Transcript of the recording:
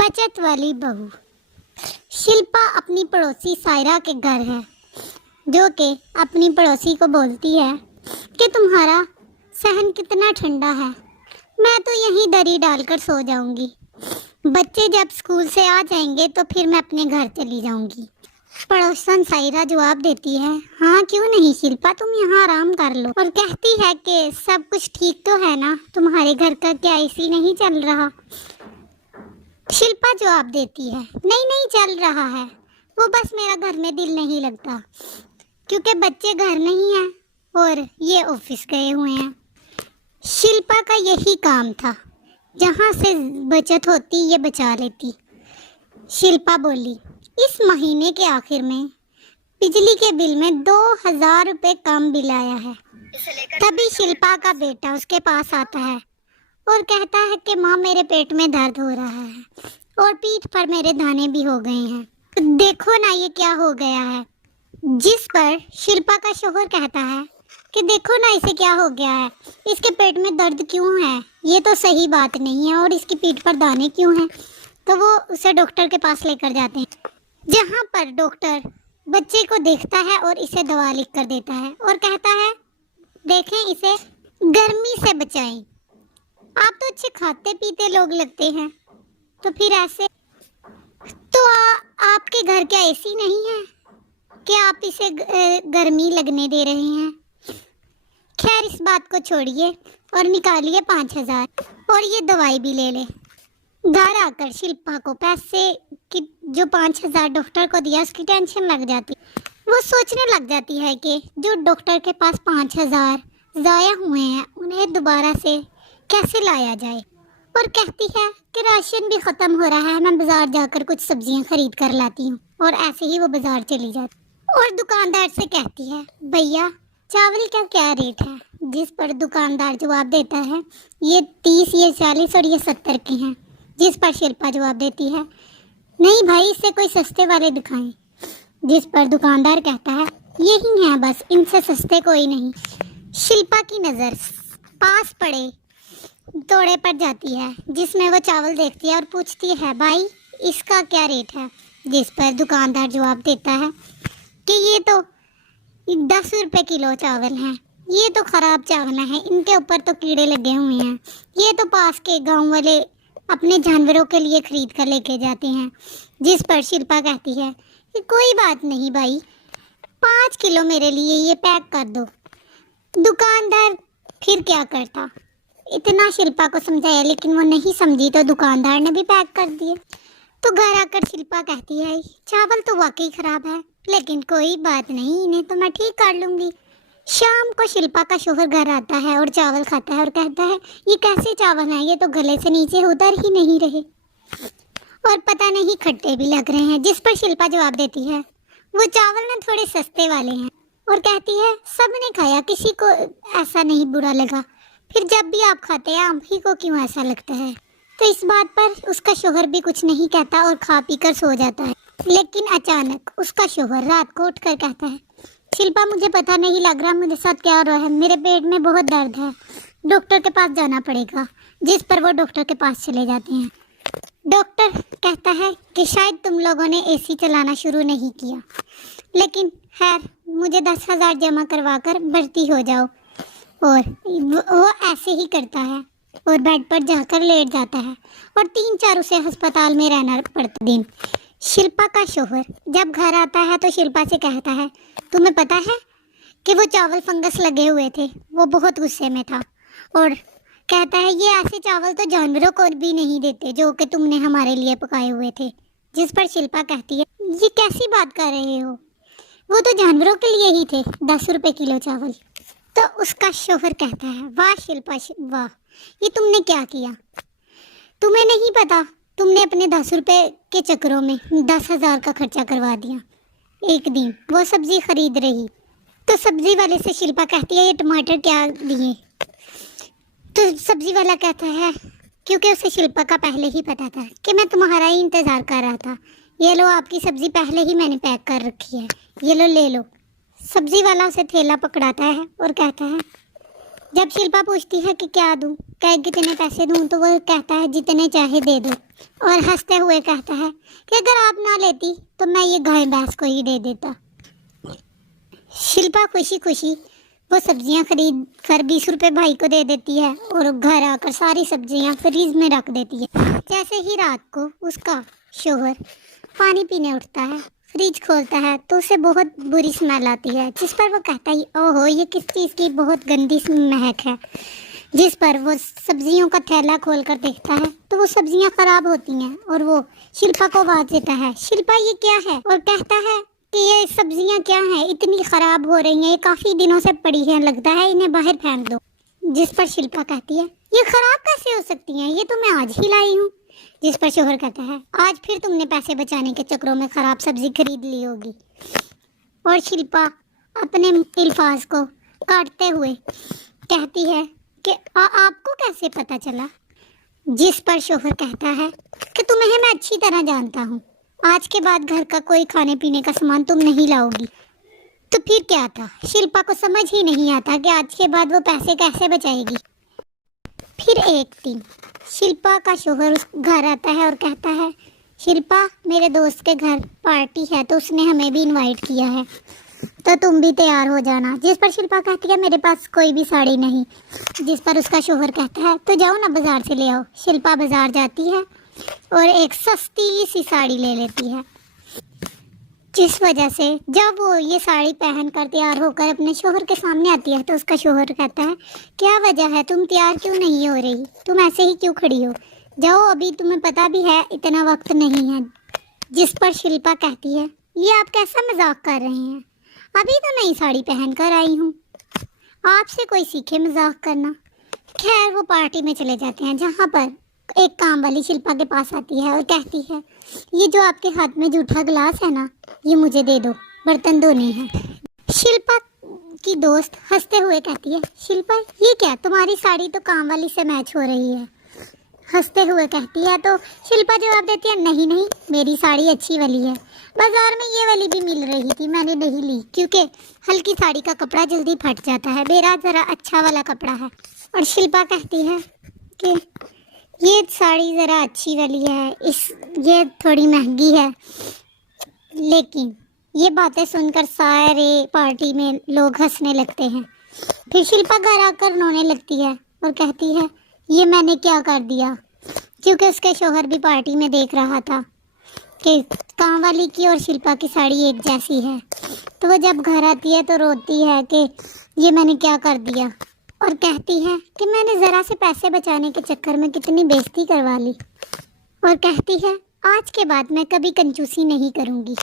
बचत वाली बहू। शिल्पा अपनी पड़ोसी सायरा के घर है, जो कि अपनी पड़ोसी को बोलती है कि तुम्हारा सहन कितना ठंडा है, मैं तो यहीं दरी डालकर सो जाऊंगी। बच्चे जब स्कूल से आ जाएंगे तो फिर मैं अपने घर चली जाऊंगी। पड़ोसन सायरा जवाब देती है, हाँ क्यों नहीं शिल्पा, तुम यहाँ आराम कर लो। और कहती है कि सब कुछ ठीक तो है ना, तुम्हारे घर का क्या एसी नहीं चल रहा। शिल्पा जवाब देती है, नहीं नहीं चल रहा है, वो बस मेरा घर में दिल नहीं लगता क्योंकि बच्चे घर नहीं हैं और ये ऑफिस गए हुए हैं। शिल्पा का यही काम था, जहाँ से बचत होती ये बचा लेती। शिल्पा बोली, इस महीने के आखिर में बिजली के बिल में 2000 रुपये कम बिल आया है। तभी शिल्पा का बेटा उसके पास आता है और कहता है कि माँ मेरे पेट में दर्द हो रहा है और पीठ पर मेरे दाने भी हो गए हैं, तो देखो ना ये क्या हो गया है। जिस पर शिल्पा का शोहर कहता है कि देखो ना इसे क्या हो गया है, इसके पेट में दर्द क्यों है, ये तो सही बात नहीं है, और इसकी पीठ पर दाने क्यों हैं। तो वो उसे डॉक्टर के पास लेकर जाते हैं, जहाँ पर डॉक्टर बच्चे को देखता है और इसे दवा लिख कर देता है और कहता है देखें इसे गर्मी से बचाएं। आप तो अच्छे खाते पीते लोग लगते हैं, तो फिर ऐसे तो आपके घर क्या एसी नहीं है कि आप इसे गर्मी लगने दे रहे हैं। खैर इस बात को छोड़िए और निकालिए 5000 और ये दवाई भी ले ले। घर आकर शिल्पा को पैसे की जो 5000 डॉक्टर को दिया उसकी टेंशन लग जाती। वो सोचने लग जाती है कि जो डॉक्टर के पास 5000 ज़ाया हुए हैं उन्हें दोबारा से कैसे लाया जाए, और कहती है कि राशन भी ख़त्म हो रहा है, मैं बाज़ार जाकर कुछ सब्जियां खरीद कर लाती हूँ। और ऐसे ही वो बाज़ार चली जाती और दुकानदार से कहती है, भैया चावल का क्या रेट है। जिस पर दुकानदार जवाब देता है, ये 30, ये 40 और ये 70 के हैं। जिस पर शिल्पा जवाब देती है, नहीं भाई इससे कोई सस्ते वाले दिखाएं। जिस पर दुकानदार कहता है, यही हैं बस, इनसे सस्ते कोई नहीं। शिल्पा की नज़र पास पड़े तोड़े पर जाती है, जिसमें वो चावल देखती है और पूछती है, भाई इसका क्या रेट है। जिस पर दुकानदार जवाब देता है कि ये तो 10 रुपये किलो चावल हैं, ये तो ख़राब चावल हैं, इनके ऊपर तो कीड़े लगे हुए हैं, ये तो पास के गांव वाले अपने जानवरों के लिए खरीद कर लेके जाते हैं। जिस पर शिल्पा कहती है कि कोई बात नहीं भाई, 5 किलो मेरे लिए ये पैक कर दो। दुकानदार फिर क्या करता, इतना शिल्पा को समझाया लेकिन वो नहीं समझी, तो दुकानदार ने भी पैक कर दिए। तो घर आकर शिल्पा कहती है, चावल तो वाकई ख़राब है, लेकिन कोई बात नहीं, इन्हें तो मैं ठीक कर लूँगी। शाम को शिल्पा का शोहर घर आता है और चावल खाता है और कहता है, ये कैसे चावल हैं, ये तो गले से नीचे उतर ही नहीं रहे और पता नहीं खट्टे भी लग रहे हैं। जिस पर शिल्पा जवाब देती है, वो चावल ना थोड़े सस्ते वाले हैं, और कहती है सबने खाया, किसी को ऐसा नहीं बुरा लगा, फिर जब भी आप खाते हैं आप ही को क्यों ऐसा लगता है। तो इस बात पर उसका शोहर भी कुछ नहीं कहता और खा पी कर सो जाता है। लेकिन अचानक उसका शोहर रात को उठकर कहता है, शिल्पा मुझे पता नहीं लग रहा मेरे साथ क्या हो रहा है, मेरे पेट में बहुत दर्द है, डॉक्टर के पास जाना पड़ेगा। जिस पर वो डॉक्टर के पास चले जाते हैं। डॉक्टर कहता है कि शायद तुम लोगों ने एसी चलाना शुरू नहीं किया, लेकिन खैर मुझे 10,000 जमा करवा कर भर्ती हो जाओ। और वो ऐसे ही करता है और बेड पर जाकर लेट जाता है और 3-4 उसे अस्पताल में रहना पड़ता दिन। शिल्पा का शोहर जब घर आता है तो शिल्पा से कहता है, तुम्हें पता है कि वो चावल फंगस लगे हुए थे। वो बहुत गुस्से में था और कहता है, ये ऐसे चावल तो जानवरों को भी नहीं देते जो कि तुमने हमारे लिए पकाए हुए थे। जिस पर शिल्पा कहती है, ये कैसी बात कर रहे हो, वो तो जानवरों के लिए ही थे, 10 रुपये किलो चावल। तो उसका शोहर कहता है, वाह शिल्पा वाह, ये तुमने क्या किया, तुम्हें नहीं पता, तुमने अपने 10 रुपये के चक्करों में 10,000 का खर्चा करवा दिया। एक दिन वो सब्जी खरीद रही तो सब्जी वाले से शिल्पा कहती है, ये टमाटर क्या दिए। तो सब्जी वाला कहता है, क्योंकि उसे शिल्पा का पहले ही पता था कि मैं तुम्हारा ही इंतज़ार कर रहा था, ये लो आपकी सब्जी पहले ही मैंने पैक कर रखी है, ये लो ले लो। सब्जी वाला उसे थैला पकड़ाता है और कहता है, जब शिल्पा पूछती है कि क्या दूं, क्या कितने पैसे दूं, तो वो कहता है जितने चाहे दे दो, और हंसते हुए कहता है कि अगर आप ना लेती तो मैं ये गाय भैंस को ही दे देता। शिल्पा खुशी खुशी वो सब्जियां खरीद कर 20 रुपए भाई को दे देती है और घर आकर सारी सब्जियां फ्रीज में रख देती है। जैसे ही रात को उसका शोहर पानी पीने उठता है, फ्रिज खोलता है तो उसे बहुत बुरी स्मेल आती है, जिस पर वो कहता है ओहो ये किस चीज़ की बहुत गंदी सी महक है। जिस पर वो सब्जियों का थैला खोल कर देखता है तो वो सब्जियां खराब होती हैं और वो शिल्पा को आवाज देता है, शिल्पा ये क्या है, और कहता है कि ये सब्जियां क्या हैं, इतनी खराब हो रही हैं, ये काफी दिनों से पड़ी हैं, लगता है इन्हें बाहर फेंक दो। जिस पर शिल्पा कहती है ये खराब कैसे हो सकती हैं, ये तो मैं आज ही लाई हूँ। जिस पर शोहर कहता है आज फिर तुमने पैसे बचाने के चक्करों में खराब सब्जी खरीद ली होगी। और शिल्पा अपने अल्फाज को काटते हुए कहती है कि आपको कैसे पता चला। जिस पर शोहर कहता है कि तुम्हें मैं अच्छी तरह जानता हूँ, आज के बाद घर का कोई खाने पीने का सामान तुम नहीं लाओगी। तो फिर क्या था, शिल्पा को समझ ही नहीं आता कि आज के बाद वो पैसे कैसे बचाएगी। फिर एक दिन शिल्पा का शोहर उस घर आता है और कहता है शिल्पा मेरे दोस्त के घर पार्टी है तो उसने हमें भी इनवाइट किया है, तो तुम भी तैयार हो जाना। जिस पर शिल्पा कहती है मेरे पास कोई भी साड़ी नहीं। जिस पर उसका शोहर कहता है तो जाओ ना बाजार से ले आओ। शिल्पा बाजार जाती है और एक सस्ती सी साड़ी ले लेती है, जिस वजह से जब वो ये साड़ी पहनकर तैयार होकर अपने शोहर के सामने आती है तो उसका शोहर कहता है क्या वजह है, तुम तैयार क्यों नहीं हो रही, तुम ऐसे ही क्यों खड़ी हो, जाओ अभी तुम्हें पता भी है इतना वक्त नहीं है। जिस पर शिल्पा कहती है ये आप कैसा मजाक कर रहे हैं, अभी तो नई साड़ी पहन कर आई हूँ, आपसे कोई सीखे मजाक करना। खैर वो पार्टी में चले जाते हैं, जहाँ पर एक काम वाली शिल्पा के पास आती है और कहती है ये जो आपके हाथ में जूठा गिलास है ना, ये मुझे दे दो, बर्तन धोने हैं। शिल्पा की दोस्त हंसते हुए कहती है शिल्पा ये क्या, तुम्हारी साड़ी तो काम वाली से मैच हो रही है। हंसते हुए कहती है तो शिल्पा जवाब देती है नहीं नहीं मेरी साड़ी अच्छी वाली है, बाजार में ये वाली भी मिल रही थी, मैंने नहीं ली क्योंकि हल्की साड़ी का कपड़ा जल्दी फट जाता है, मेरा ज़रा अच्छा वाला कपड़ा है। और शिल्पा कहती है कि ये साड़ी ज़रा अच्छी वाली है, ये थोड़ी महंगी है। लेकिन ये बातें सुनकर सारे पार्टी में लोग हंसने लगते हैं। फिर शिल्पा घर आकर रोने लगती है और कहती है ये मैंने क्या कर दिया, क्योंकि उसके शोहर भी पार्टी में देख रहा था कि काम वाली की और शिल्पा की साड़ी एक जैसी है। तो वो जब घर आती है तो रोती है कि ये मैंने क्या कर दिया, और कहती है कि मैंने ज़रा से पैसे बचाने के चक्कर में कितनी बेइज्जती करवा ली, और कहती है आज के बाद मैं कभी कंजूसी नहीं करूँगी।